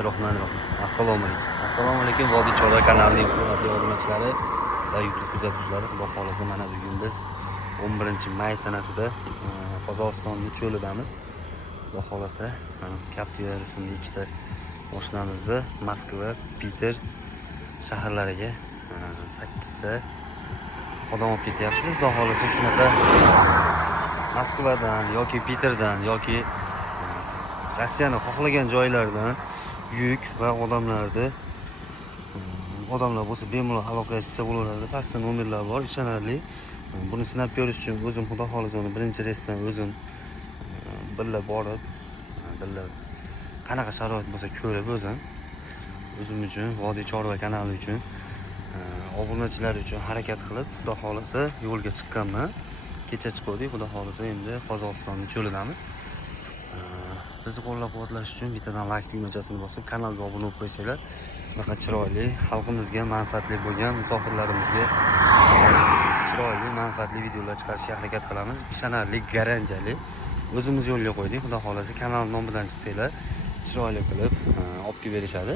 Bismillahirrohmanirrohim. Assalomu alaykum. Assalomu alaykum Vodiy Chorva kanalining hurmatli obunachilari va YouTube kuzatuvchilari. Xudo xolasa mana bugun biz 11-may sanasida Qozog'istonning cho'lidamiz. Xudo xolasa Captiva rusumli ikkita mashinamizni Moskva, Piter shaharlariga 8 ta odam olib ketyapmiz. Xudo xolasa shunaqa Moskvadan yoki Piterdan yoki Rossiyani xohlagan joylardan yuk va odamlar bo'lsa bemalol aloqa qilsa bo'laveradi. Pastda nomerlar bor, ishonarli. Buni sinab ko'rish uchun o'zim xudo xolasa uni birinchi reysdan o'zim birga borib, birga qanaqa sharoit bo'lsa ko'rib o'zim uchun, Vodiy Chorva kanali uchun, obunachilar uchun harakat qilib, xudo xolasa yo'lga chiqqanman. Kecha chiqdik, xudo xolasa endi Qozog'istonning cho'lidamiz. Bizni qo'llab-quvvatlash uchun bittadan like tugmachasini bosib, kanalga obuna bo'lib qo'ysanglar, shunaqa chiroyli, xalqimizga manfaatli bo'lgan, musofirlarimizga chiroyli, manfaatli videolar chiqarishga harakat qilamiz. Ishonarli, garantiyali. O'zimiz yo'lga qo'ydik. Xudo xolasa kanal nomidan chiqsanglar, chiroyli qilib olib kelib berishadi.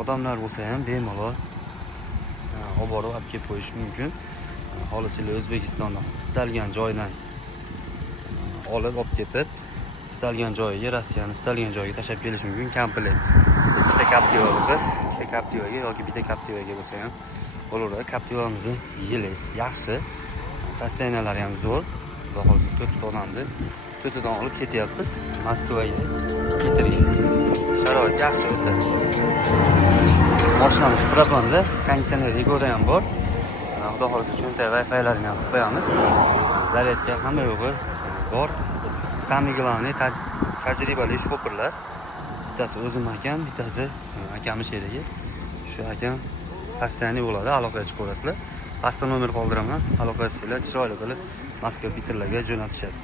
Odamlar bo'lsa ham bemalol olib borib olib kelib qo'yish mumkin. Xolisizlar O'zbekistondan istalgan joydan olib ketib, istalgan joyiga, Rossiyani istalgan joyiga tashlab kelish mumkin. Komplet. Ikkita Captiva bo'lsa, ikkita Captivaga yoki bitta Captivaga bo'lsa ham bo'laveradi. Captivamizni yili yaxshi, sostenalari ham zo'r. Xudo xolasa 4 ta odamni 4 tadan olib ketyapmiz Moskvaga, Piteriga. Sharoit yaxshi o'tadi. Mashinamiz propanda, konditsioner rekordi ham bor. Xudo xolasa cho'ntak Wi-Fi-larini ham qilib qo'yamiz. Zaryadka hamma yo'g'i bor. Samый главный tajribali shoferlar. Bittasi o'zim akam, bittasi akamning sherigi. Shu akam postoyanniy bo'ladi, aloqaga chiqaverasizlar. Pastda nomer qoldiraman, aloqa qilsanglar chiroyli qilib Moskva, Peterlarga jo'natishadi.